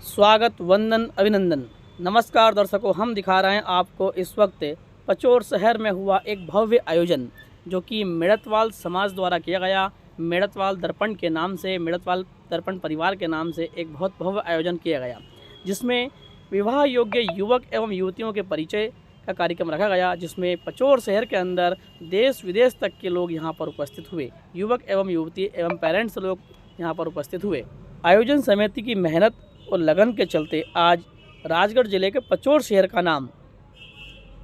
स्वागत, वंदन, अभिनंदन। नमस्कार दर्शकों, हम दिखा रहे हैं आपको इस वक्त पचौर शहर में हुआ एक भव्य आयोजन जो कि मेड़तवाल समाज द्वारा किया गया। मेड़तवाल दर्पण के नाम से, मेड़तवाल दर्पण परिवार के नाम से एक बहुत भव्य आयोजन किया गया, जिसमें विवाह योग्य युवक एवं युवतियों के परिचय का कार्यक्रम रखा गया, जिसमें पचौर शहर के अंदर देश विदेश तक के लोग यहाँ पर उपस्थित हुए। युवक एवं युवती एवं पेरेंट्स लोग यहाँ पर उपस्थित हुए। आयोजन समिति की मेहनत और लगन के चलते आज राजगढ़ जिले के पचौर शहर का नाम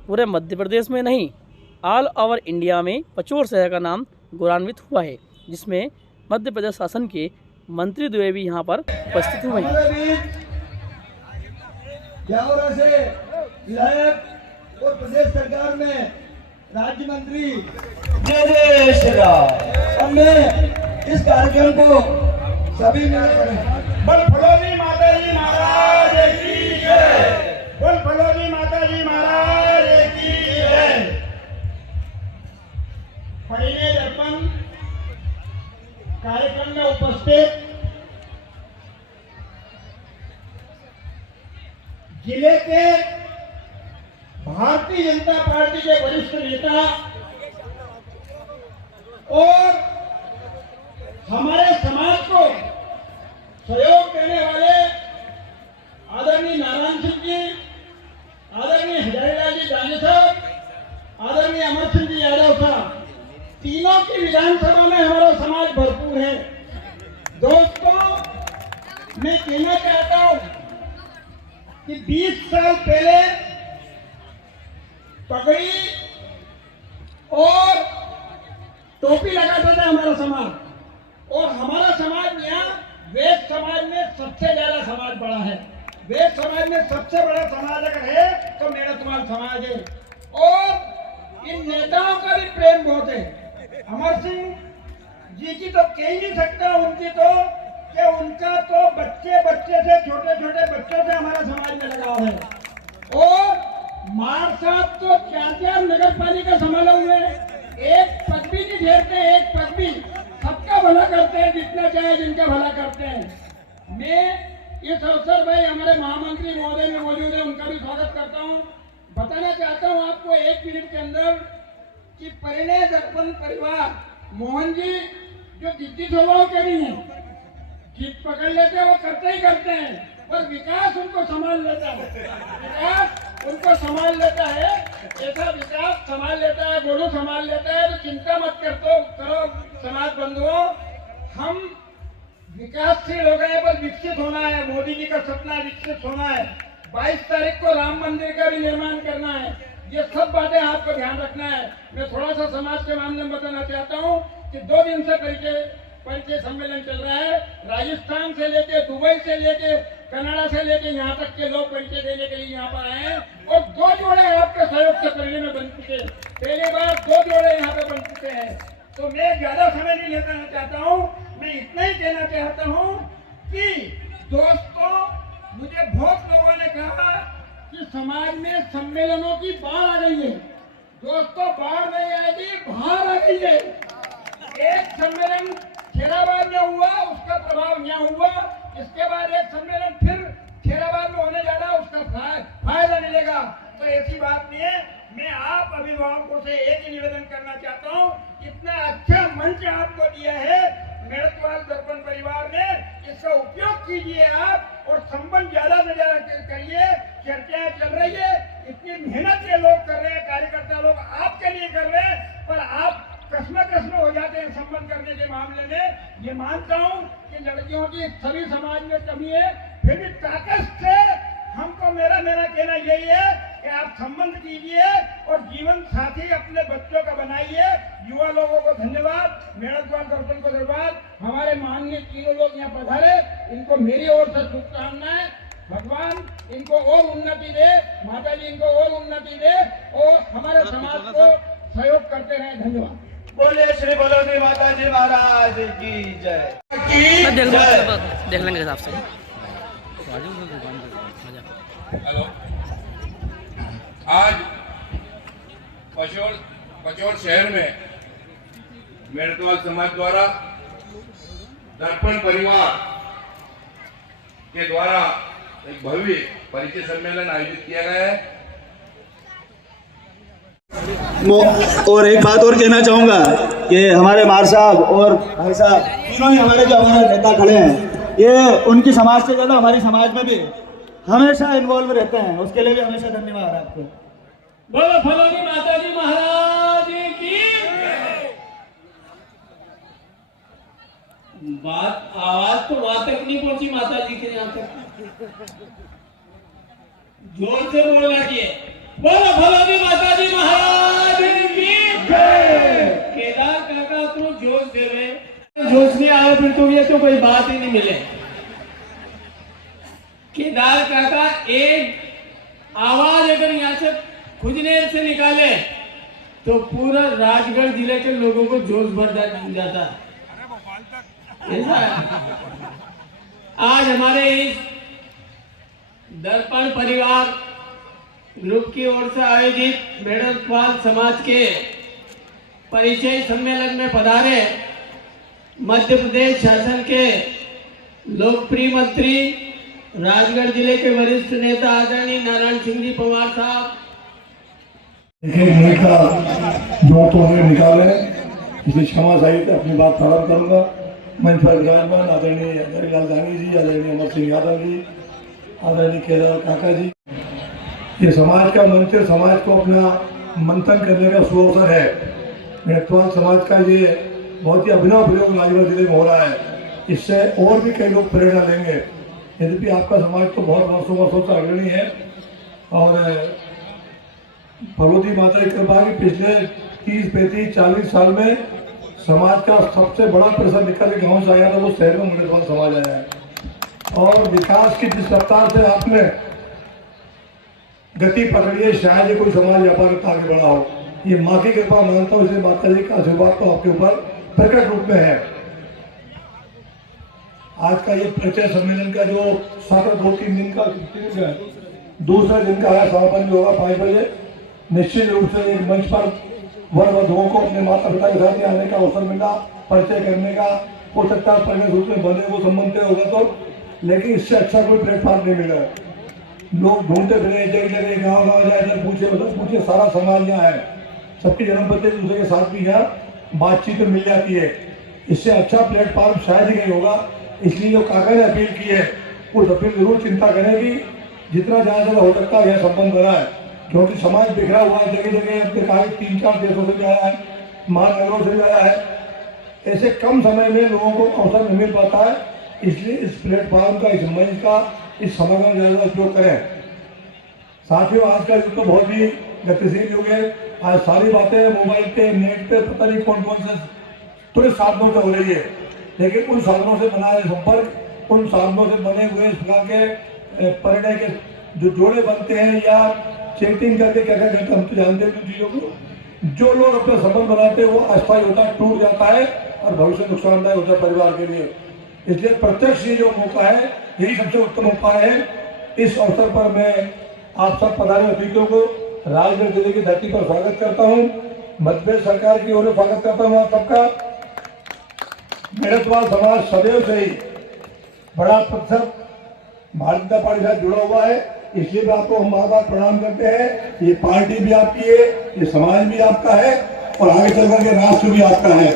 पूरे मध्य प्रदेश में नहीं, ऑल ओवर इंडिया में पचौर शहर का नाम गौरवान्वित हुआ है, जिसमें मध्य प्रदेश शासन के मंत्री द्वय भी यहाँ पर उपस्थित हुए हैं। और प्रदेश सरकार में राज्य मंत्री जय श्री राम। हमने इस कार्यक्रम को सभी बल फलोनी माता जी महाराज की जय। बल फलोनी माता जी महाराज की जय। परिणय दर्पण कार्यक्रम में उपस्थित जिले के भारतीय जनता पार्टी के वरिष्ठ नेता और हमारे समाज को सहयोग देने वाले आदरणीय नारायण सिंह जी, आदरणीय हजारीलाल जी दानी साहब, आदरणीय अमर सिंह जी यादव साहब, तीनों की विधानसभा में हमारा समाज भरपूर है। दोस्तों, मैं कहना चाहता हूं कि 20 साल पहले पगड़ी और टोपी लगाता था हमारा समाज, और हमारा समाज यहाँ वेद समाज में सबसे ज्यादा समाज बड़ा है। वेद समाज में सबसे बड़ा समाज अगर है तो मेड़तवाल समाज है, और इन नेताओं का भी प्रेम बहुत है। अमर सिंह जी की तो कह ही नहीं सकता, उनकी तो कि उनका तो बच्चे से छोटे छोटे बच्चों से हमारा समाज में लगाव है। और मार साहब तो 4 नगर पालिका संभाले हुए, एक पद भी नहीं घेरते, एक पद भी, सबका भला करते हैं, जितना चाहे जिनका भला करते हैं। मैं इस अवसर पर हमारे महामंत्री महोदय में मौजूद है, उनका भी स्वागत करता हूं। बताना चाहता हूं आपको 1 मिनट के अंदर कि परिणय दर्पण परिवार मोहन जी जो जिद्दी स्वभाव के भी हैं, जिद पकड़ लेते हैं वो करते ही करते हैं, पर विकास उनको संभाल लेता है। विकास उनको संभाल लेता है, ऐसा विकास संभाल लेता है, दोनों संभाल लेता है। तो चिंता मत करो समाज बंधुओं, हम विकासशील हो गए, पर विकसित होना है। मोदी जी का सपना विकसित होना है। 22 तारीख को राम मंदिर का भी निर्माण करना है। ये सब बातें आपको ध्यान रखना है। मैं थोड़ा सा समाज के मामले में बताना चाहता हूँ कि 2 दिन से परिचय सम्मेलन चल रहा है। राजस्थान से लेके, दुबई से लेके, कनाडा से लेके यहाँ तक के लोग परिचय देने के लिए यहाँ पर आए हैं, और 2 जोड़े आपके सहयोग से परिचय में बन चुके। पहली बार 2 जोड़े यहाँ पे बन चुके हैं। तो मैं ज्यादा समय नहीं लेना चाहता हूँ, मैं इतना ही कहना चाहता हूँ कि दोस्तों, मुझे बहुत लोगों ने कहा कि समाज में सम्मेलनों की बाढ़ आ गई है। दोस्तों, बाढ़ नहीं आएगी, बाहर आ गई है। एक सम्मेलन खेराबाद में हुआ, उसका प्रभाव यहाँ हुआ। इसके बाद एक सम्मेलन फिर खेराबाद में होने जा रहा है, उसका फायदा मिलेगा। तो ऐसी बात नहीं है। मैं आप अभिभावकों से एक ही निवेदन करना चाहता हूँ, इतना अच्छा मंच आपको दिया है मेड़तवाल दर्पण परिवार ने, इसका उपयोग कीजिए आप, और संबंध ज्यादा से ज्यादा करिए। चर्चाएं चल रही है, इतनी मेहनत ये लोग कर रहे हैं, कार्यकर्ता लोग आपके लिए कर रहे हैं, पर आप कसम हो जाते हैं संबंध करने के मामले में। ये मानता हूँ कि लड़कियों की सभी समाज में कमी है, फिर भी ताकत से हमको मेरा कहना यही है कि आप संबंध कीजिए और जीवन साथी अपने बच्चों का बनाइए। युवा लोगों को धन्यवाद, मेड़तवाल दर्पण को धन्यवाद। हमारे माननीय तीनों लोग यहाँ पधारे, इनको मेरी ओर से शुभकामनाएं। भगवान इनको और उन्नति दे, माता जी इनको और उन्नति दे, और हमारे समाज को सहयोग करते रहे। धन्यवाद। बोले श्री बलौनी माता जी महाराज की जय। देख लेंगे हिसाब से। हेलो, आज पचौर शहर में मेड़तवाल समाज द्वारा दर्पण परिवार के द्वारा एक भव्य परिचय सम्मेलन आयोजित किया गया है। और एक बात और कहना चाहूँगा कि हमारे मार साहब और भाई साहब तीनों ही हमारे जो हमारे नेता खड़े हैं, ये उनकी समाज से ज़्यादा हमारी समाज में भी हमेशा इन्वॉल्व रहते हैं, उसके लिए भी हमेशा धन्यवाद आपको। बोलो फलोनी माता जी महाराज की बात। आवाज तो वहां तक नहीं पहुंची माता जी के यहाँ तक, जोर से बोलना चाहिए। बोलो फलोनी माता जी महाराज की केदार काका तो जोश दे रहे, जोश नहीं आया फिर तो ये तो कोई बात ही नहीं मिले। केदार काका एक आवाज अगर यहाँ से खुजनेर से निकाले तो पूरा राजगढ़ जिले के लोगों को जोश भर जाता है। ऐसा है। आज हमारे इस दर्पण परिवार ग्रुप की ओर से आयोजित मेड़तवाल समाज के परिचय सम्मेलन में पधारे मध्य प्रदेश शासन के लोकप्रिय मंत्री, राजगढ़ जिले के वरिष्ठ नेता आदरणीय नारायण सिंह जी पवार साहब। एक नेता जो तो उन्हें निकाले, इसलिए क्षमा सहित अपनी बात प्रारंभ करूंगा। मंच पर विराजमान आदरणीय हरिलाल गांधी जी, आदरणीय अमर सिंह यादव जी, आदरणीय केदार काका जी, ये समाज का मंच, समाज को अपना मंथन करने का सुअवसर है। मेड़तवाल समाज का ये बहुत ही अभिनव प्रयोग राजगढ़ जिले में हो रहा है, इससे और भी कई लोग प्रेरणा लेंगे। यद्यपि आपका समाज तो बहुत वर्षों से अग्रणी है और भगवती माता की कृपा की पिछले 30, 35, 40 साल में समाज का सबसे बड़ा प्रतिशत निकल के गाँव से आया था, वो शहर में मेड़तवाल समाज आया है। और विकास की जिस रफ्तार से आपने गति पकड़ी है, शायद ये कोई समाज व्यापार आगे बढ़ा हो। ये माँ की कृपा मानता हूँ, इसलिए माता जी का आशीर्वाद तो आपके ऊपर प्रकट रूप में है। आज का ये परिचय सम्मेलन का जो सत्र 2-3 दिन का दूसरे दिन का है, समापन भी होगा 5 बजे। निश्चित रूप से एक मंच पर वर वधुओं को अपने माता पिता के साथ आने का अवसर मिला, परिचय करने का। हो सकता है परिणय रूप में बने वो संबंध होगा तो, लेकिन इससे अच्छा कोई प्लेटफॉर्म नहीं मिला। लोग ढूंढते फिरे जगह जगह, गाँव गाँव जाए, इधर पूछे उधर पूछे, सारा समाज यहाँ है, सबकी जन्मपति दूसरे के साथ भी यहाँ बातचीत मिल जाती है। इससे अच्छा प्लेटफॉर्म शायद ही नहीं होगा। इसलिए जो काका ने अपील की है, उस अपील जरूर चिंता करें कि जितना ज़्यादा हो सकता है यह संबंध बना है, क्योंकि समाज बिखरा हुआ है जगह जगह। अपने कहा 3-4 देशों से भी आया है, महानगरों से भी आया है, ऐसे कम समय में लोगों को अवसर नहीं मिल पाता है। इसलिए इस प्लेटफॉर्म का, इस मंच का, इस समागम का ज़्यादा उपयोग करें। साथियों, आज का युग तो बहुत ही गतिशील युग है। आज सारी बातें मोबाइल पे, नेट पे, पता नहीं कौन कौन से तुरंत साधनों से हो रही है, लेकिन उन साधनों से बनाए संपर्क, उन साधनों से बने हुए इस प्रकार के परिणय के जो जोड़े बनते हैं या चैटिंग करके क्या क्या करते, हम तो जानते हैं चीज़ों को। जो लोग अपना संबंध बनाते हैं वो अस्थायी होता है, टूट जाता है और भविष्य नुकसानदायक होता है परिवार के लिए। इसलिए प्रत्यक्ष ये जो मौका है, यही सबसे उत्तम उपाय है। इस अवसर पर मैं आप सब पधारे अतिथियों को राजगढ़ जिले की धरती पर स्वागत करता हूँ। मध्य प्रदेश सरकार की ओर से स्वागत करता हूँ आप सबका। मेड़तवाल समाज सदैव से ही बड़ा प्रतिशत भारतीय जनता पार्टी के साथ जुड़ा हुआ है, इसलिए आपको हम बार बार प्रणाम करते हैं। ये पार्टी भी आपकी है, ये समाज भी आपका है और आगे चल करके राष्ट्र भी आपका है।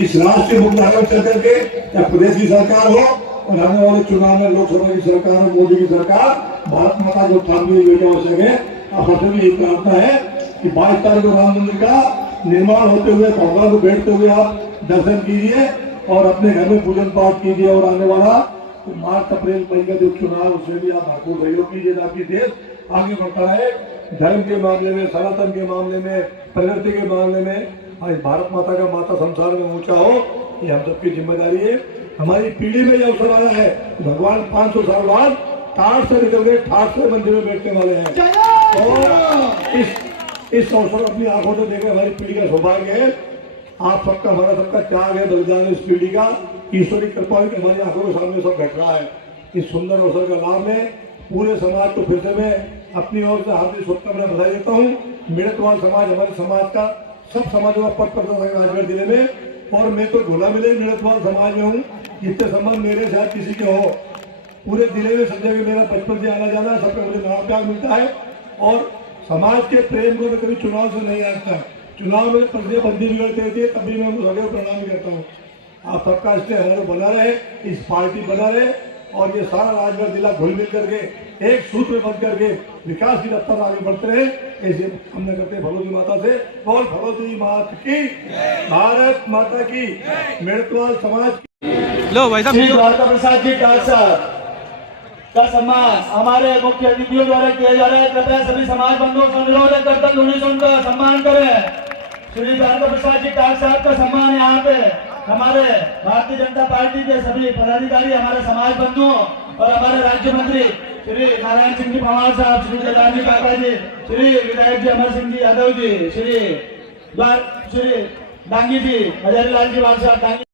इस राष्ट्र के मुख्य में चल करके या प्रदेश की सरकार हो और आने वाले चुनाव में लोकसभा की सरकार हो, मोदी की सरकार, भारत माता को उत्थान की योजना आवश्यक है। आप सबसे भी यही प्रार्थना है कि 22 तारीख को राम मंदिर का निर्माण होते हुए, भगवान को बैठते हुए आप दर्शन कीजिए और अपने घर में पूजन पाठ कीजिए। और आने वाला मार्च अप्रैल मई का जो चुनाव, उसमें भी आप भरपूर सहयोग कीजिए ताकि देश आगे बढ़ता है। धर्म के मामले में, सनातन के मामले में, प्रगति के मामले में आज भारत माता का माता संसार में ऊंचा हो, ये हम सबकी जिम्मेदारी है। हमारी पीढ़ी में यह अवसर आया है, भगवान 500 साल बाद टाट से निकल गए, ठाट से मंदिर में बैठने वाले हैं। और इस अवसर अपनी आंखों से देखे हमारी पीढ़ी का सौभाग्य है। आप सबका, हमारा सबका त्याग है, बलिदान है इस पीढ़ी का। ईश्वरी कृपा की हमारी आंखों के सामने सब घट रहा है। इस सुंदर अवसर का लाभ में पूरे समाज को फिर से मैं अपनी ओर से हार्दिक शुभकामनाएं बधाई देता हूँ। मेड़तवाल समाज हमारे समाज का सब समाजों का पद करता है राजगढ़ जिले में। और मैं तो घुला मिले मेड़तवाल समाज में हूँ, जितने संबंध मेरे साथ किसी के हो, पूरे जिले में सब जगह मेरा बचपन से आना जाना, सबका मुझे नाम प्यार मिलता है। और समाज के प्रेम को मैं कभी चुनाव से नहीं आता। चुनाव में बंदी बिगड़ते थे तभी मैं उनको सदैव प्रणाम करता हूँ। आप सबका इसलिए हमारा बना रहे, इस पार्टी बना रहे और ये सारा राजगढ़ जिला घुल मिल करके एक सूत्र में बंध करके विकास की रफ्तार आगे बढ़ते रहे, ऐसे हमने करते भगवती माता से बोल भगवती माता की, भारत माता की, मेड़तवाल समाज की। लो भाई श्री द्वारका प्रसाद जी डाक साहब का सम्मान हमारे मुख्य अतिथियों द्वारा किया जा रहा है। कृपया सभी समाज बंधुओं से अनुरोध है, कर्तव्य होने से उनका सम्मान करें। श्री द्वारका प्रसाद जी डाक साहब का सम्मान यहाँ पे हमारे भारतीय जनता पार्टी के सभी पदाधिकारी, हमारे समाज बंधुओं और हमारे राज्य मंत्री श्री नारायण सिंह जी पंवार साहब, श्री जयलाल काका जी, श्री विधायक जी अमर सिंह जी यादव जी, श्री डांगी जी, हजारीलाल जी वालसाहब डांगी।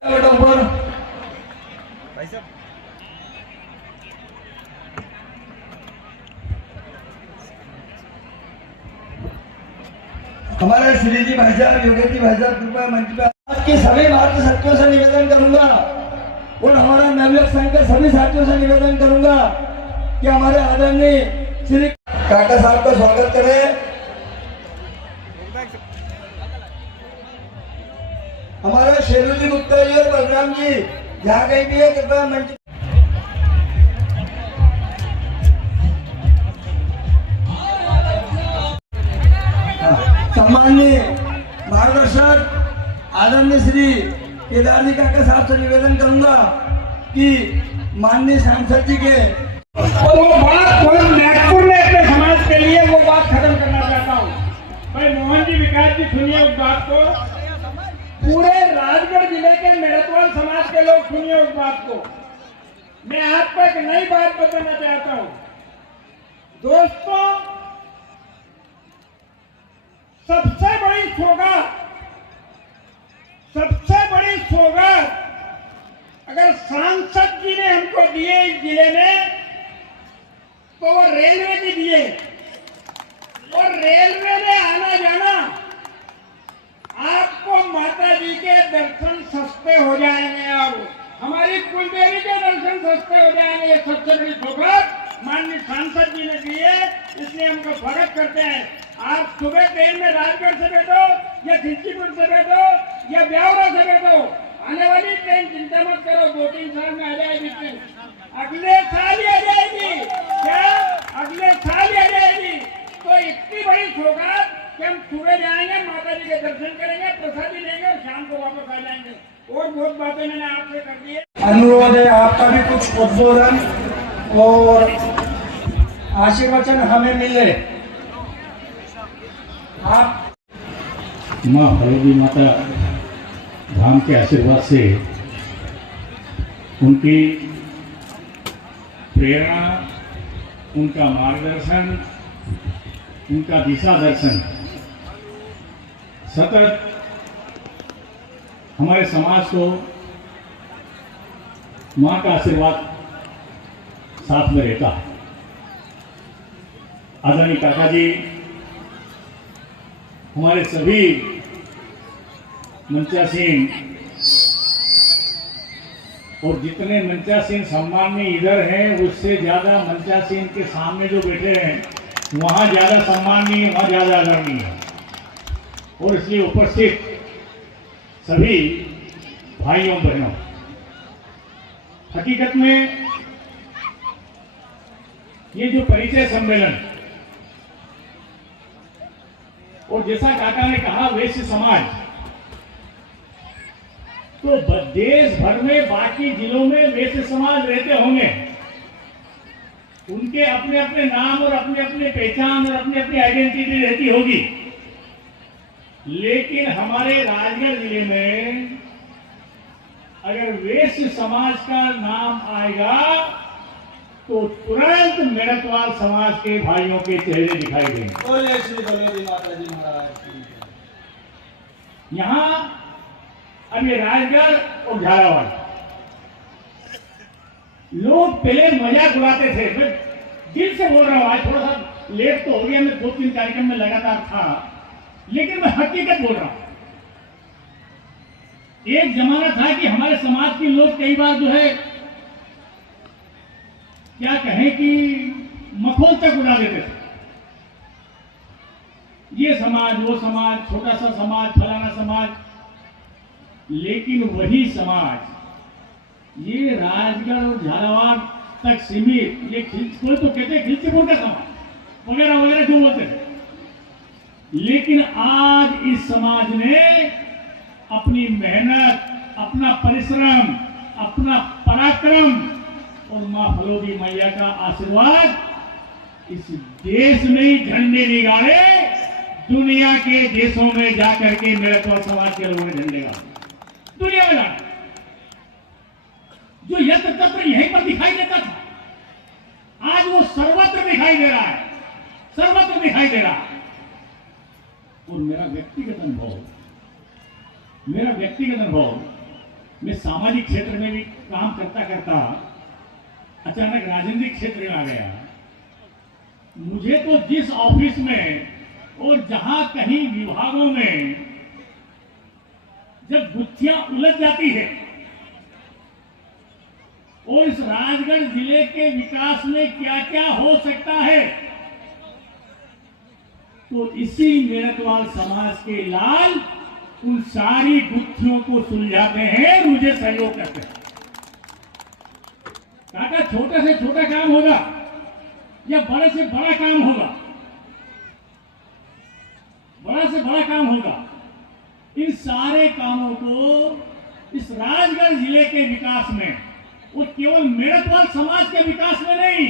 हमारे श्री जी भाई साहब, योगेश जी भाई साहब, कृपया मंच पर आज के सभी भारतीय साथियों से निवेदन करूंगा और हमारा नवयुवक संघ के सभी साथियों से निवेदन करूंगा कि हमारे आदरणीय श्री काका साहब का स्वागत करें। हमारे शेरू जी गुप्ता जी और बलराम जी जहाँ कहीं भी है कृपया मंच। सम्माननीय मार्गदर्शक आदरणीय श्री केदार जी काका साहब से निवेदन करूंगा कि माननीय सांसद जी के और वो बात बहुत महत्वपूर्ण है अपने समाज के लिए, वो बात खत्म करना चाहता हूँ। भाई मोहन जी, विकास जी, सुनिए उस बात को। पूरे राजगढ़ जिले के मेड़तवाल समाज के लोग सुनिए उस बात को। मैं आपको एक नई बात बताना चाहता हूँ दोस्तों। सबसे बड़ी सौगात अगर सांसद जी ने हमको दिए इस जिले में तो वो रेलवे की दिए। और रेलवे में आना जाना, आपको माता जी के दर्शन सस्ते हो जाएंगे। अब हमारी कुलदेवी के दर्शन सस्ते हो जाएंगे। ये सबसे बड़ी सौगात माननीय सांसद जी ने दी है, इसलिए हमको स्वागत करते हैं। आप सुबह ट्रेन में राजगढ़ से बैठो या खिलचीपुर से बैठो या ब्यावरा से बैठो, आने वाली ट्रेन चिंता मत करो, 2-3 साल में आ जाएगी ट्रेन। अगले साल ही आ जाएगी। क्या अगले साल ही आ जाएगी? तो इतनी बड़ी सौगात कि हम सुबह जाएंगे, माता जी के दर्शन करेंगे, प्रसादी लेंगे और शाम को वापस आ जाएंगे। और बहुत बातें मैंने आपसे कर दी है। अनुरोध है आपका भी कुछ उद्बोधन और आशीर्वचन हमें मिले। आप माँ भगवती माता धाम के आशीर्वाद से, उनकी प्रेरणा, उनका मार्गदर्शन, उनका दिशा दर्शन सतत हमारे समाज को माँ का आशीर्वाद साथ में रहता है। आदरणीय काका जी, हमारे सभी मंचासीन और जितने मंचासीन सम्माननीय इधर हैं, उससे ज़्यादा मंचासीन के सामने जो बैठे हैं वहाँ ज़्यादा सम्माननीय, वहाँ ज़्यादा आदरणीय है। और इसलिए उपस्थित सभी भाइयों बहनों, हकीकत में ये जो परिचय सम्मेलन और जैसा काका ने कहा वैश्य समाज, तो देश भर में बाकी जिलों में वैश्य समाज रहते होंगे, उनके अपने अपने नाम और अपने अपने पहचान और अपनी अपनी आइडेंटिटी रहती होगी। लेकिन हमारे राजगढ़ जिले में अगर वैश्य समाज का नाम आएगा तो तुरंत मेड़तवाल समाज के भाइयों के चेहरे दिखाई देंगे। बोले श्री भगवती माता जी महाराज की। यहाँ अभी राजगढ़ और झालावाड़ लोग पहले मजाक उड़ाते थे। मैं दिल से बोल रहा हूँ, आज थोड़ा सा लेट तो हो गया, मैं 2-3 कार्यक्रम में लगातार था, लेकिन मैं हकीकत बोल रहा हूँ। एक जमाना था कि हमारे समाज के लोग कई बार जो है क्या कहें कि मखौल तक उड़ा देते थे। ये समाज, वो समाज, छोटा सा समाज, फलाना समाज। लेकिन वही समाज ये राजगढ़ और झालावाड़ तक सीमित, ये कोई तो कहते हैं खिलचीपुर का समाज वगैरह वगैरह जो बोलते हैं, लेकिन आज इस समाज ने अपनी मेहनत, अपना परिश्रम, अपना पराक्रम और मां फलोदी मैया का आशीर्वाद इस देश में ही झंडे निगाड़े, दुनिया के देशों में जाकर के मेरठवाल समाज के लोगों ने झंडे गाड़े, दुनिया में जाकर। जो यंत्र तंत्र यहीं पर दिखाई देता था, आज वो सर्वत्र दिखाई दे रहा है, सर्वत्र दिखाई दे रहा है। और मेरा व्यक्तिगत अनुभव, मैं सामाजिक क्षेत्र में भी काम करता करता अचानक राजनीतिक क्षेत्र में आ गया। मुझे तो जिस ऑफिस में और जहां कहीं विभागों में जब गुत्थियां उलझ जाती है और इस राजगढ़ जिले के विकास में क्या क्या हो सकता है, तो इसी मेरठवाल समाज के लाल उन सारी गुत्थियों को सुलझाते हैं, मुझे सहयोग करते हैं। काका छोटे से छोटा काम होगा या बड़े से बड़ा काम होगा, बड़ा से बड़ा काम होगा, इन सारे कामों को इस राजगढ़ जिले के विकास में, वो केवल मेरठवाल समाज के विकास में नहीं,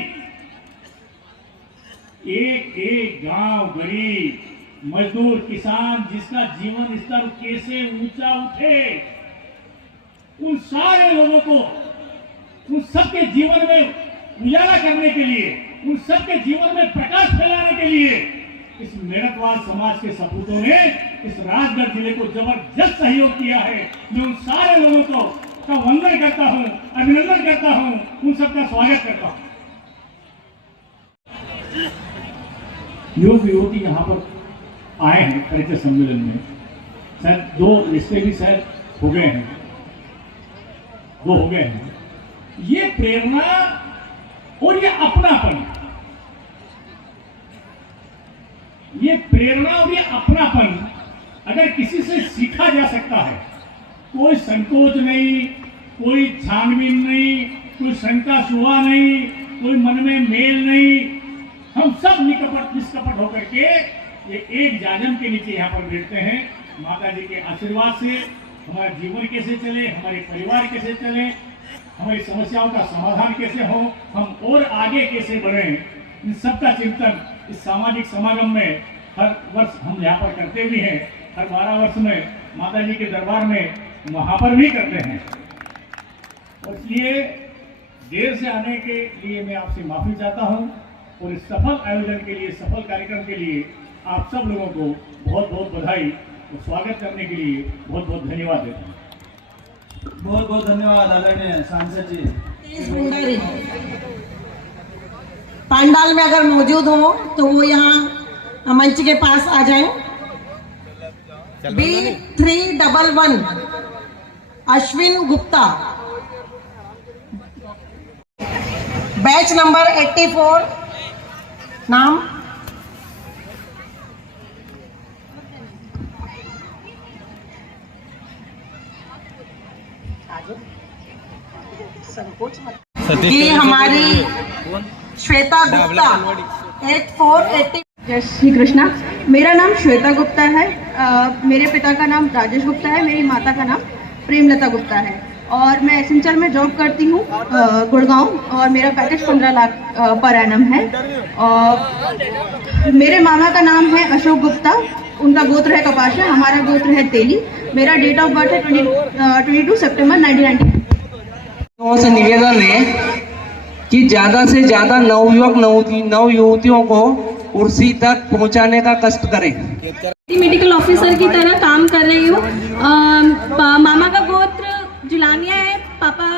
एक एक गांव, गरीब, मजदूर, किसान, जिसका जीवन स्तर कैसे ऊंचा उठे, उन सारे लोगों को, उन सबके जीवन में उजाला करने के लिए, उन सबके जीवन में प्रकाश फैलाने के लिए इस मेरठवाल समाज के सपूतों ने इस राजगढ़ जिले को जबरदस्त सहयोग किया है। मैं उन सारे लोगों को का वंदन करता हूं, अभिनंदन करता हूं, उन सबका स्वागत करता हूं। युवक युवती यहाँ पर आए हैं परिचय सम्मेलन में, शायद 2 रिश्ते भी शायद हो गए हैं, 2 हो गए हैं। ये प्रेरणा और ये अपनापन, ये प्रेरणा और ये अपनापन अगर किसी से सीखा जा सकता है, कोई संकोच नहीं, कोई छानबीन नहीं, कोई शंका शुआ नहीं, कोई मन में मेल नहीं, हम सब निष्कपट होकर के ये एक जाजम के नीचे यहाँ पर बैठते हैं। माता जी के आशीर्वाद से हमारा जीवन कैसे चले, हमारे परिवार कैसे चले, हमारी समस्याओं का समाधान कैसे हो, हम और आगे कैसे बढ़ें, इन सबका चिंतन इस सामाजिक समागम में हर वर्ष हम यहाँ पर करते भी हैं। हर 12 वर्ष में माता जी के दरबार में वहाँ पर भी करते हैं। और इसलिए देर से आने के लिए मैं आपसे माफी चाहता हूँ और इस सफल आयोजन के लिए, सफल कार्यक्रम के लिए आप सब लोगों को बहुत बहुत बधाई और स्वागत करने के लिए बहुत बहुत धन्यवाद देता हूँ। बहुत बहुत धन्यवाद आदरणीय सांसद जी। भंडारी पंडाल में अगर मौजूद हो तो वो यहाँ मंच के पास आ जाएं। B311 Ashwin Gupta, batch number 84, नाम ये हमारी श्वेता गुप्ता 8480। जय श्री कृष्णा। मेरा नाम श्वेता गुप्ता है। मेरे पिता का नाम राजेश गुप्ता है, मेरी माता का नाम प्रेमलता गुप्ता है और मैं एसेंचर में जॉब करती हूँ गुड़गांव और मेरा पैकेज 15 लाख पर एनम है। और मेरे मामा का नाम है अशोक गुप्ता, उनका गोत्र है कपाशा, हमारा गोत्र है तेली। मेरा डेट ऑफ बर्थ है 22 सितंबर 1990। से निवेदन है कि ज्यादा से ज्यादा नवयुवक नव युवतियों को कुर्सी तक पहुंचाने का कष्ट करें। मेडिकल ऑफिसर की तरह काम कर रही हूँ। मामा का गोत्र जुलानिया है, पापा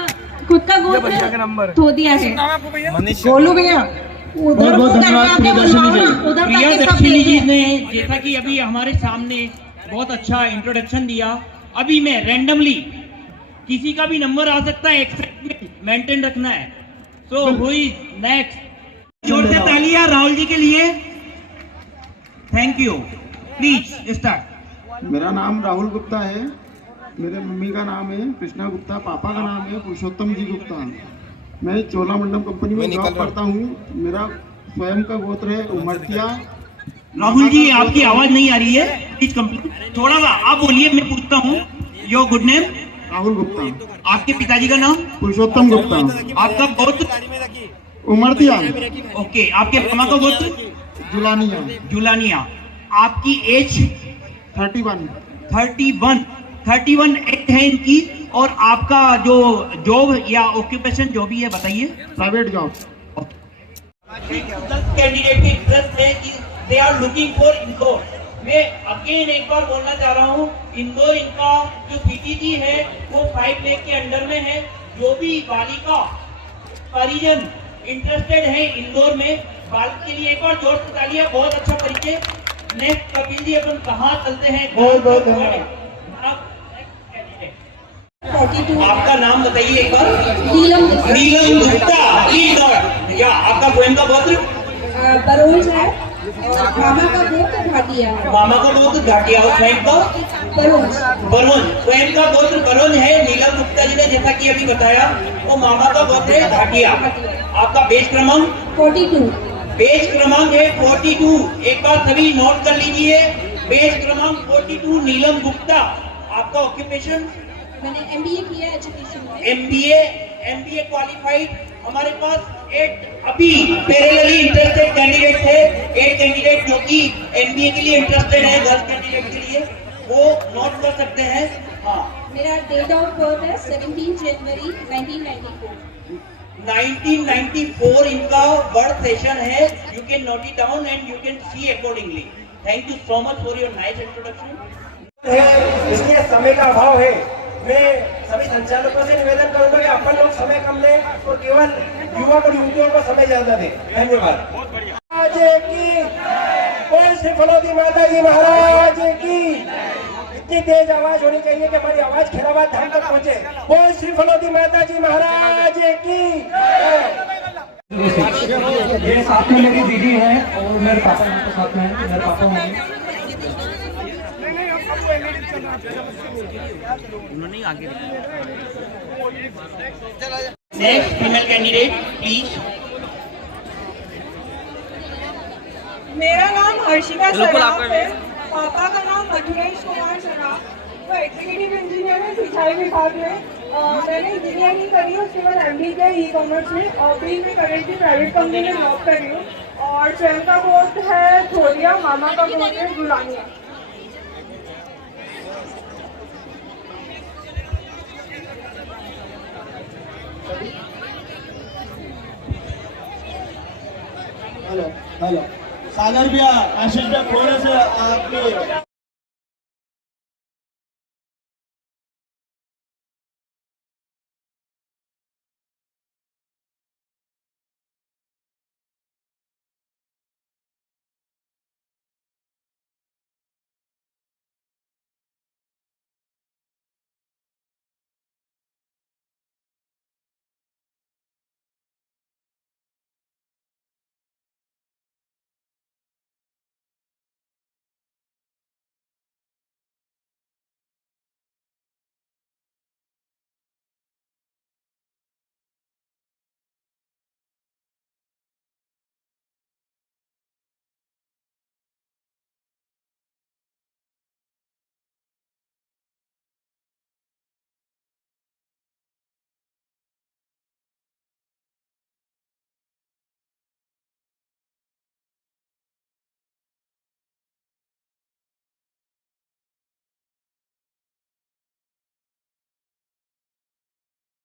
खुद का गोत्र धोदिया है। बोलू भैया उधर प्रिया दक्षिणी जी ने जैसा कि अभी हमारे सामने बहुत अच्छा इंट्रोडक्शन दिया। अभी मैं रैंडमली किसी का भी नंबर आ सकता है, एक सेकंड मेंटेन रखना है। So who is next? जोर से तालियां राहुल जी के लिए। Thank you. Please start. मेरा नाम राहुल गुप्ता है। मेरे मम्मी का नाम है कृष्णा गुप्ता, पापा का नाम है पुरुषोत्तम जी गुप्ता। मैं चोलामंडलम कंपनी में जॉब करता हूँ। मेरा स्वयं का गोत्र है उमरतिया। राहुल जी आपकी आवाज नहीं आ रही है, प्लीज कंप्लीट थोड़ा सा आप बोलिए, मैं पूछता हूँ। Your good name? Rahul Gupta. आपके पिताजी का नाम? पुरुषोत्तम गुप्ता। आपका गोत्र? उमरतिया। ओके, आपके मामा का गोत्र? जुलानिया। जुलानिया। आपकी एज? 31। 31 एज है इनकी। और आपका जो जॉब या ऑक्यूपेशन जो भी है बताइए। Private job. कैंडिडेट की इंटरेस्ट है कि they are looking for Indore. मैं अगेन एक बार बोलना चाह रहा हूँ, इंदौर इनका जो पीटीजी है वो 5 लाख के अंडर में है। जो भी बालिका परिजन इंटरेस्टेड है इंदौर में, बालिका के लिए एक बार जोर से तालियां। बहुत अच्छा तरीके। नेक्स्ट कपिल जी, अपन कहाँ चलते हैं? बहुत बहुत धन्यवाद। आपका नाम बताइए एक बार। नीलम गुप्ता। या आपका बहन का गोत्र? बरोज है। मामा का गोत्र घाटिया। मामा का गोत्र घाटिया और स्वयं का बरोज। स्वयं का गोत्र बरोज है। नीलम गुप्ता जी ने जैसा कि अभी बताया वो मामा का गोत्र है घाटिया। आपका पेज क्रमांक? 42। पेज क्रमांक है 42। एक बार सभी नोट कर लीजिए। पेज क्रमांक 42। नीलम गुप्ता। आपका ऑक्यूपेशन? मैंने MBA किया है एजुकेशन में। MBA qualified. हमारे पास 8 अभी पैरेलली इंटरेस्टेड कैंडिडेट है। 8 कैंडिडेट जो कि MBA के लिए इंटरेस्टेड है, 10 कैंडिडेट के लिए वो नोट कर सकते हैं। हाँ, मेरा डेट ऑफ बर्थ है 17 जनवरी 1994। 1994 इनका बर्थ सेशन है। You can note it down and you can see accordingly. Thank you so much for your nice introduction. इसलिए समय का अभाव है। मैं सभी संचालकों से निवेदन करूंगा कि अपन लोग समय कम लें और केवल युवक और युवतियों को समय ज्यादा दें। धन्यवाद। आज की बोल श्री फलोदी माता जी महाराज की। इतनी तेज आवाज होनी चाहिए कि हमारी आवाज खैराबाद धाम तक पहुंचे। बोल श्री फलोदी माता जी महाराज की। ये साथ में मेरी दीदी है और मेरे पापा के साथ में है। मेरे पापा होंगे। उन्होंने आगे नेक्स्ट फीमेल कैंडिडेट प्लीज। मेरा नाम हर्षिका सराफ है। पापा का नाम मधुरेश कुमार सराफ। वो एग्जीक्यूटिव इंजीनियर है सिंचाई विभाग में। मैंने इंजीनियरिंग करी है, उसके बाद MBA किया ई-कॉमर्स में और भी मैं करेंटली प्राइवेट कंपनी में जॉब कर रही हूँ। और स्वयं का गोत्र है थोरिया, मामा का गोत्र है गुलानिया। हेलो सागर भैया, आशीष भैया, थोड़े से आपके